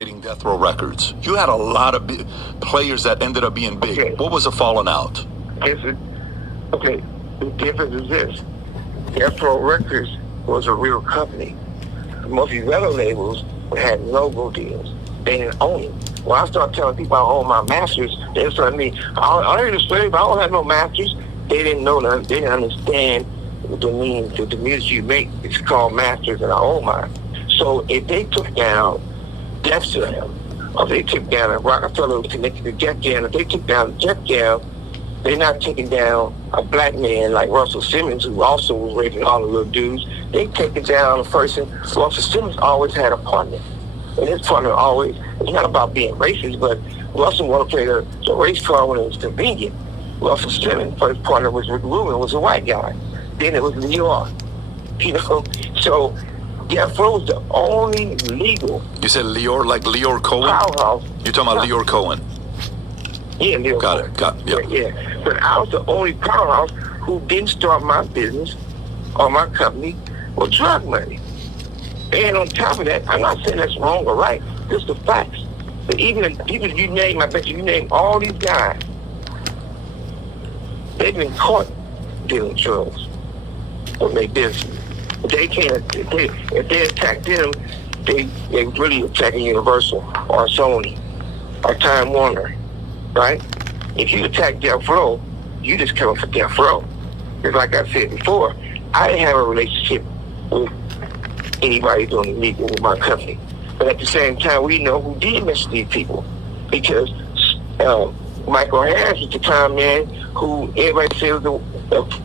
Death Row Records. You had a lot of players that ended up being big. Okay. What was the falling out? Okay, the difference is this. Death Row Records was a real company. Most of these other labels had logo deals. They didn't own it. When I started telling people I own my masters, they were telling me, I ain't a slave, I don't have no masters. They didn't know that. They didn't understand the meaning to the music you make. It's called masters, and I own mine. So if they took down Def Jam, or they took down a Rockefeller connected to Def Jam, if they took down Def Jam, they're not taking down a black man like Russell Simmons, who also was raping all the little dudes. They taking down a person. Russell Simmons always had a partner. And his partner always, it's not about being racist, but Russell wanted to play the race card when it was convenient. Russell Simmons' first partner was Rick Rubin, was a white guy. Then it was New York. You know, so Death Row's the only legal. You said Leor, like Leor Cohen? Powerhouse. You're talking about Leor Cohen? Yeah, Leor Cohen. Got it, yeah. But I was the only powerhouse who didn't start my business or my company with drug money. And on top of that, I'm not saying that's wrong or right. Just the facts. But even the people you name, I bet you name all these guys, they've been caught dealing drugs or make business. They can't, if they attack them, they really attacking Universal or Sony or Time Warner, right? If you attack Death Row, you just come for Death Row. Because like I said before, I didn't have a relationship with anybody doing illegal with my company. But at the same time, we know who did mess with these people. Because Michael Harris at the time, man, who everybody said was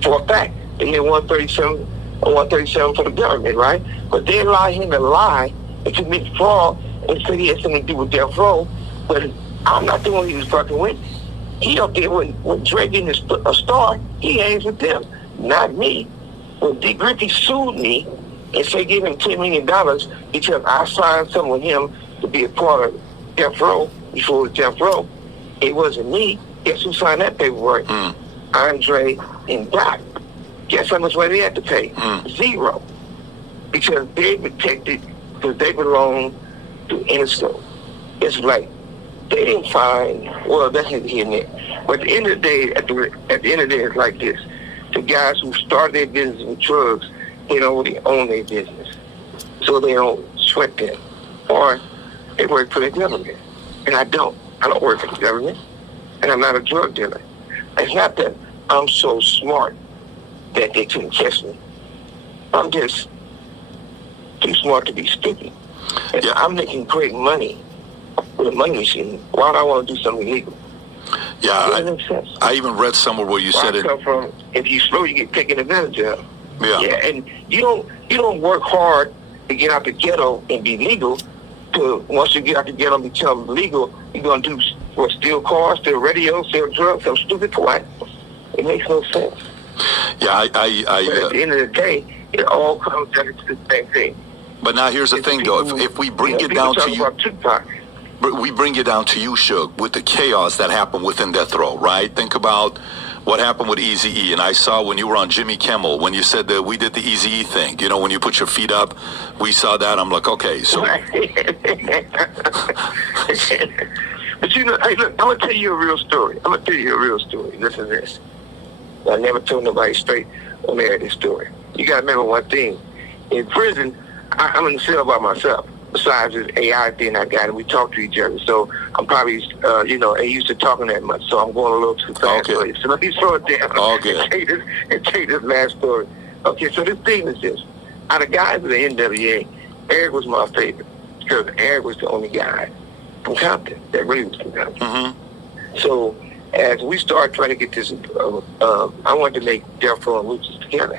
for a fact, they had 137 for the government, right? But they allowed him to lie and commit fraud and said he had something to do with Death Row. But I'm not the one he was fucking with. He up there when Dre getting a star, he hangs with them, not me. When D. Griffey sued me and said give him $10 million because I signed something with him to be a part of Death Row before it was Death Row, it wasn't me. Guess who signed that paperwork? Andre and Doc. Guess how much money they had to pay? Zero. Because they protected, because they belong to Interscope. It's like, they didn't find, well, that's here and there. But at the end of the day, at the end of the day, it's like this. The guys who started their business with drugs, they don't really own their business. So they don't sweat them. Or they work for the government. And I don't. I don't work for the government. And I'm not a drug dealer. It's not that I'm so smart that they couldn't catch me. I'm just too smart to be stupid. And I'm making great money with a money machine. Why do I want to do something illegal? Yeah, I even read somewhere where you said it. From, if you slow, you get taken advantage of. Yeah, and you don't work hard to get out the ghetto and be legal. Once you get out the ghetto and become legal, you're gonna do what? Steal cars, steal radios, steal drugs. Some stupid for what? It makes no sense. Yeah, but at the end of the day, it all comes down to the same thing. But now here's the thing, though. If we bring it down to you, we bring it down to you, Suge, with the chaos that happened within Death Row, right? Think about what happened with Eazy-E. And I saw when you were on Jimmy Kimmel, when you said that we did the Eazy-E thing, you know, when you put your feet up, we saw that. I'm like, okay, so. But you know, hey, look, I'm going to tell you a real story. Listen to this. I never told nobody straight or married this story. You got to remember one thing. In prison, I'm in the cell by myself. Besides this AI thing I got, and we talk to each other. So I'm probably, ain't used to talking that much. So I'm going a little too fast. Okay. So let me slow it down and tell you this last story. Okay, so this thing is this. Out of guys in the NWA, Eric was my favorite because Eric was the only guy from Compton that really was from Compton. So as we started trying to get this, I wanted to make Death Row and Luchas together.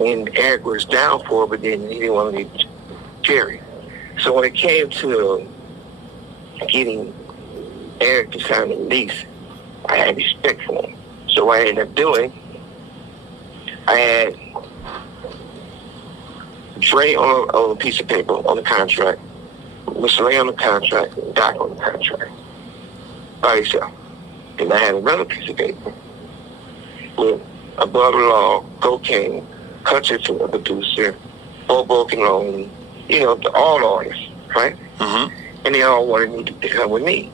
And Eric was down for it, but then he didn't want to leave Jerry. So when it came to getting Eric to sign the lease, I had respect for him. So what I ended up doing, I had Dre on a piece of paper on the contract, Mr. Ray on the contract, and Doc on the contract. By yourself. And I had another piece of paper with Above the Law, Cocaine, Country Producer, Bobo Canone, all artists, right? and they all wanted me to come with me.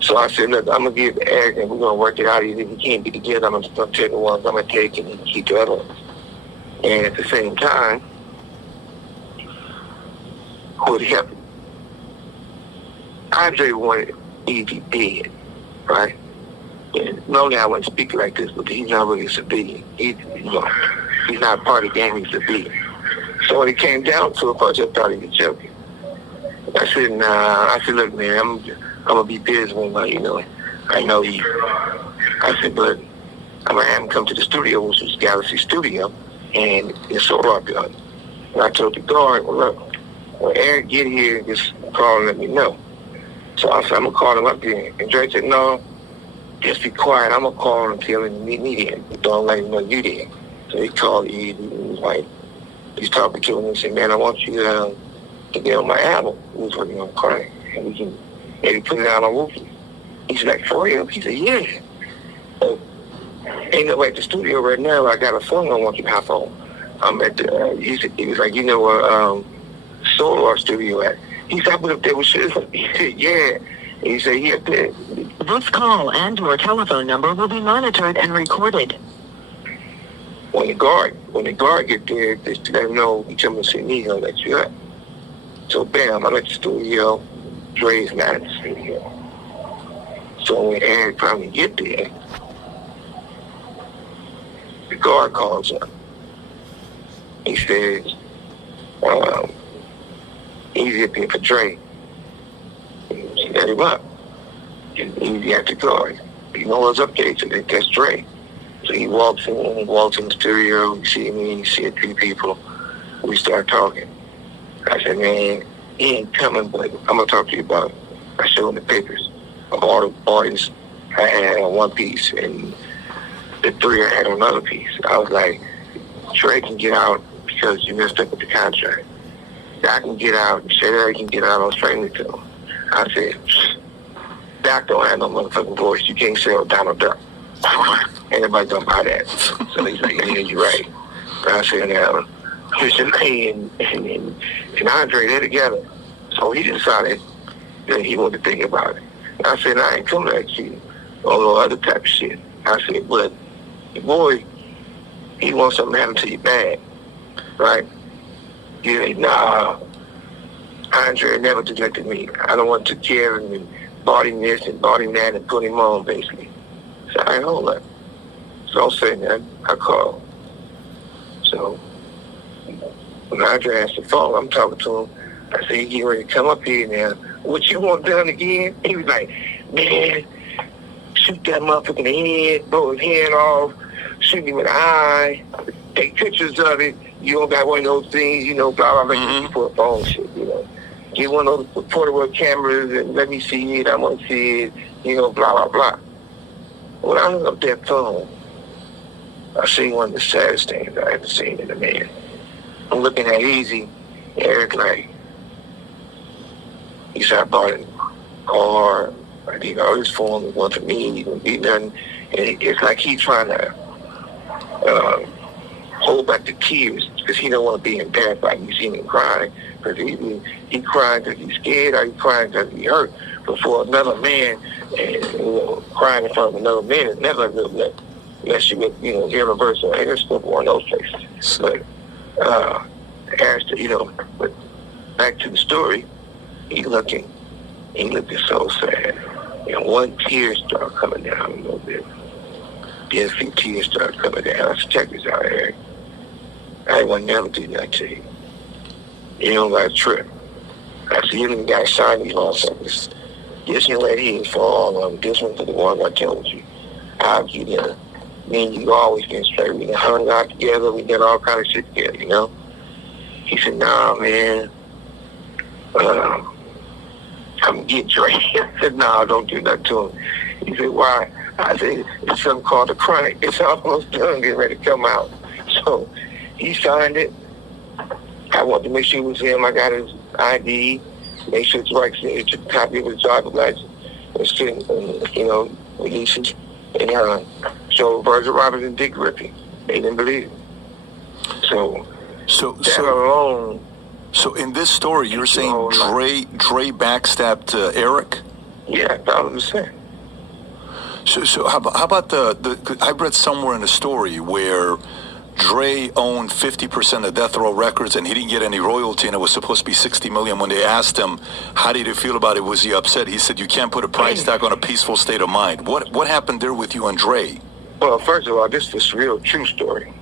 So I said, look, I'm going to give Eric, and we're going to work it out. If we can't be together, I'm going to take the ones I'm going to take and keep the other ones. And at the same time, what happened? Andre wanted Eazy dead, right? And normally I wouldn't speak like this, but he's not really a civilian. He's not part of the gang, he's a civilian. So when it came down to it, I just thought he was joking. I said, nah. I said, look, man, I'm going to be busy with my, I know you. I said, but I'm going to have him come to the studio, which was Galaxy Studio, and it's so rock gun. And I told the guard, well, look, when Eric get here, just call and let me know. So I said, I'm going to call him up there. And Dre said, no, just be quiet. I'm going to call him and tell him to meet me there. Don't let him know you there. So he called Eazy, and he was like, he's talking to him and said, man, I want you to get on my album. He was working on crying. And we can maybe put it out on Wolfie. He said, like, for real? He said, yeah. So, ain't nobody at the studio right now. I got a phone I want you to hop on. I'm at the, he was like, where Solar Studio at? He said, I put up there with shit. He said, yeah. And he said, yeah, there. This call and your telephone number will be monitored and recorded. When the guard get there, they let him know, he tell me to see me, he'll let you up. So bam, I'm at the studio, Dre's not at the studio. So when Eric finally get there, the guard calls up. He says, Eazy up here for Dre. He let him up. And Eazy at the guard. He knows up there, so that's Dre. So he walks in the studio, he see me, he see three people. We start talking. I said, man, he ain't coming, but I'm going to talk to you about it. I showed him the papers of all the artists I had on one piece and the three I had on another piece. I was like, Dre can get out because you messed up with the contract. Doc can get out, Sherry can get out on Stranger Tune. I said, Doc don't have no motherfucking voice. You can't sell Donald Duck. Anybody don't buy that. So he's like, yeah, you're right. And I said, Christian and Andre, they're together. So he decided that he wanted to think about it. And I said, I ain't coming at you. All other type of shit. I said, but the boy, he wants something to happen to you bad. Right? Yeah, nah. Andre never neglected me. I don't want to take care of him and bought him this and bought him that and put him on, basically. So I ain't hold up. So don't say that. I called. So when Andre answered the phone, I'm talking to him. I said, you getting ready to come up here now. What you want done again? He was like, man, shoot that motherfucker in the head, blow his head off, shoot him in the eye, take pictures of it. You don't got one of those things, blah, blah, blah, for a phone shit, Get one of those portable cameras and let me see it, I want to see it, blah, blah, blah. When I hung up that phone, I seen one of the saddest things I ever seen in a man. I'm looking at Eazy, Eric like, he said, I bought a car, I did all this for him, it wasn't for me, he didn't be nothing. And it's like he's trying to hold back the tears because he don't want to be embarrassed by you seeing him crying. Because he crying because he's scared or he crying because he hurt. But for another man, and crying in front of another man is never a good look. Unless you get, irreversible anger stuff or in those places. But but back to the story, he looking so sad. And one tear started coming down a little bit. Then a few tears started coming down. I said, check this out, Eric. I would never do that to you. You don't got a trip. I said, you didn't got to sign these motherfuckers. This one right here is for all of them. This one for the ones I told you. I'll give you me and you always been straight. We hung out together. We did all kind of shit together, He said, nah, man. I'm getting Dre. I said, nah, don't do that to him. He said, why? I said, it's something called the chronic. It's almost done, getting ready to come out. So he signed it. I wanted to make sure it was him. I got his ID, make sure it's right, it's a copy of his driver's license, and shit, release it. And so Virgil Roberts and Dick Griffey, they didn't believe it. So that alone So in this story, you're saying Dre backstabbed Eric? Yeah, 1,000%. So how about I read somewhere in the story where Dre owned 50% of Death Row Records and he didn't get any royalty, and it was supposed to be $60 million. When they asked him, how did he feel about it? Was he upset? He said, you can't put a price tag on a peaceful state of mind. What happened there with you and Dre? Well, first of all, this is a real true story.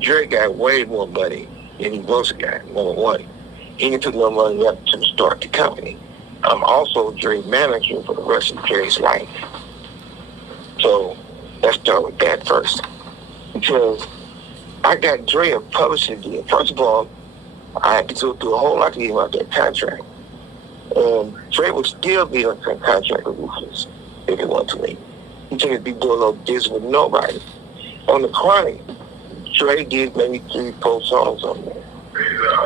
Dre got way more money than he was got, number one. He took no money up to start the company. I'm also Dre's manager for the rest of Dre's life. So let's start with that first. Because I got Dre a publishing deal. First of all, I had to go through a whole lot to get him out that contract. Dre would still be on that contract with Ruthless if he wanted to leave. He couldn't be doing no deals with nobody. On the Chronic, Dre did maybe 3-4 songs on there.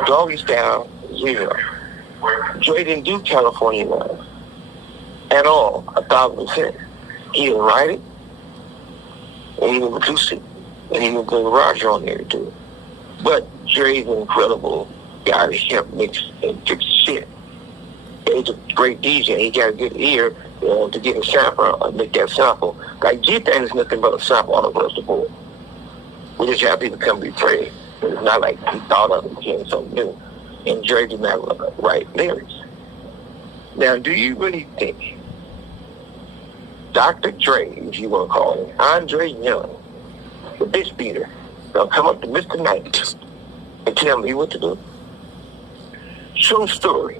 Doggy Style, 0. Dre didn't do California Love at all, 1,000%. He didn't write it, and he didn't produce it, and he didn't bring Roger on there to do it. But Dre's an incredible guy to help mix and fix shit. He's a great DJ. He got a good ear to get a sample or make that sample. Like G-Thang is nothing but a sample all across the board. We just have people come be prayed. It's not like he thought of it and something new. And Dre did not write lyrics. Now, do you really think Dr. Dre, if you want to call him, Andre Young, the bitch beater, gonna come up to Mr. Knight and tell me what to do? True story.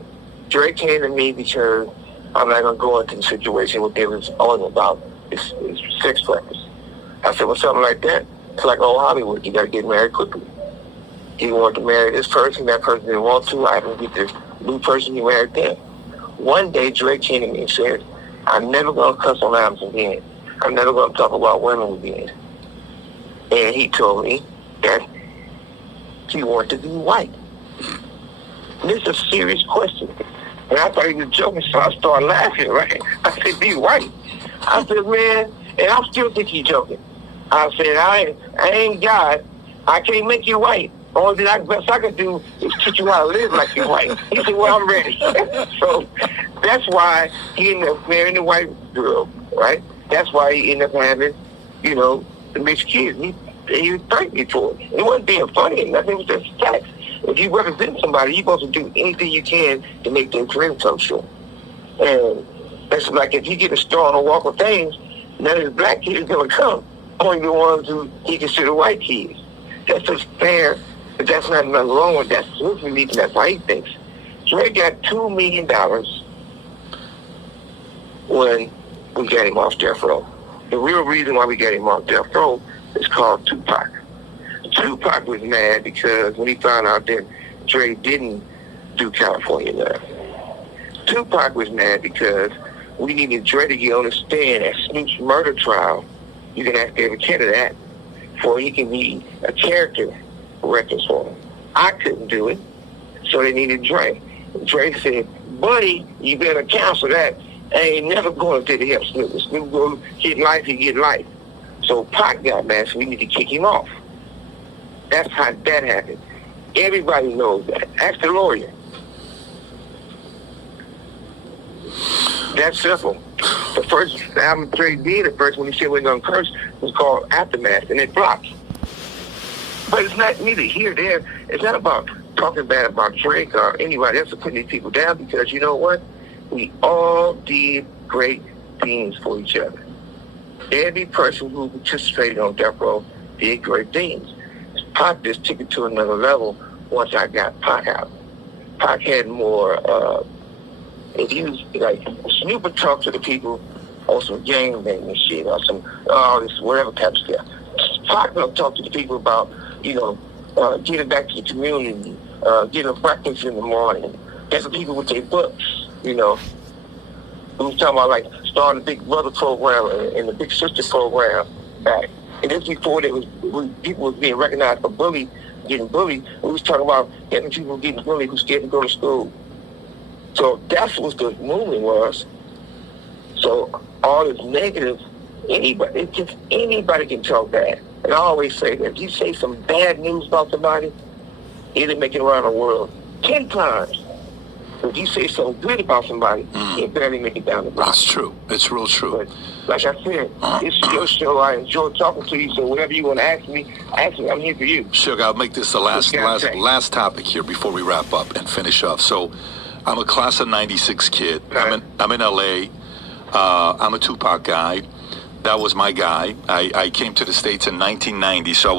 Dre came to me because I'm not gonna go into the situation what they was on about is sex practice. I said, well, something like that, it's like old Hollywood. You gotta get married quickly. He wanted to marry this person, that person didn't want to. I didn't get this new person, he married them. One day, Dre came to me and said, I'm never going to cuss on albums again. I'm never going to talk about women again. And he told me that he wanted to be white. This is a serious question. And I thought he was joking, so I started laughing, right? I said, be white. I said, man, and I still think he's joking. I said, I ain't God. I can't make you white. Only thing best I could do is teach you how to live like you're white. He said, well, I'm ready. So that's why he ended up marrying the white girl, right? That's why he ended up having, the mixed kids. He thanked me for it. It wasn't being funny. Nothing was just facts. If you represent somebody, you're supposed to do anything you can to make their dream come true. And that's like if you get a star on a Walk of Fame, none of the black kids going to come. Only the ones who he consider white kids. That's just fair. But that's not nothing wrong with that. That's how he thinks. Dre got $2 million when we got him off death row. The real reason why we got him off death row is called Tupac. Tupac was mad because when he found out that Dre didn't do California Love. Tupac was mad because we needed Dre to get on the stand at Snoop's murder trial. You can ask David Kennedy that, for he can be a character records for him. I couldn't do it, so they needed Dre. Dre said, buddy, you better cancel that. I ain't never going to help Snoop. Snoop go get life, he get life. So Pac got mad, so we need to kick him off. That's how that happened. Everybody knows that. Ask the lawyer. That's simple. The first album Dre did, the first one he said we're going to curse, was called Aftermath, and it flopped. But it's not neither here or there. It's not about talking bad about Drake or anybody else or putting these people down, because you know what? We all did great things for each other. Every person who participated on Death Row did great things. Pac just took it to another level once I got Pac out. Pac had more, if you, like, Snoop would talk to the people on some gang banging shit or some, this whatever type of stuff. Pac would talk to the people about, getting back to the community, getting breakfast in the morning. That's what people with their books, We was talking about, like, starting the Big Brother program and the Big Sister program back. And this before people was being recognized for getting bullied. We was talking about getting people getting bullied who scared to go to school. So that's what the movement was. So all this negative, anybody can talk bad. And I always say that if you say some bad news about somebody, He'll make it around the world 10 times. If you say something good about somebody, he'll barely make it down the block. That's true. It's real true. But like I said, it's your show. I enjoy talking to you. So whatever you want to ask me, I'm here for you. Suge, I'll make this the last topic here before we wrap up and finish up. So, I'm a class of '96 kid. Right. I'm in LA. I'm a Tupac guy. That was my guy. I came to the States in 1990. So.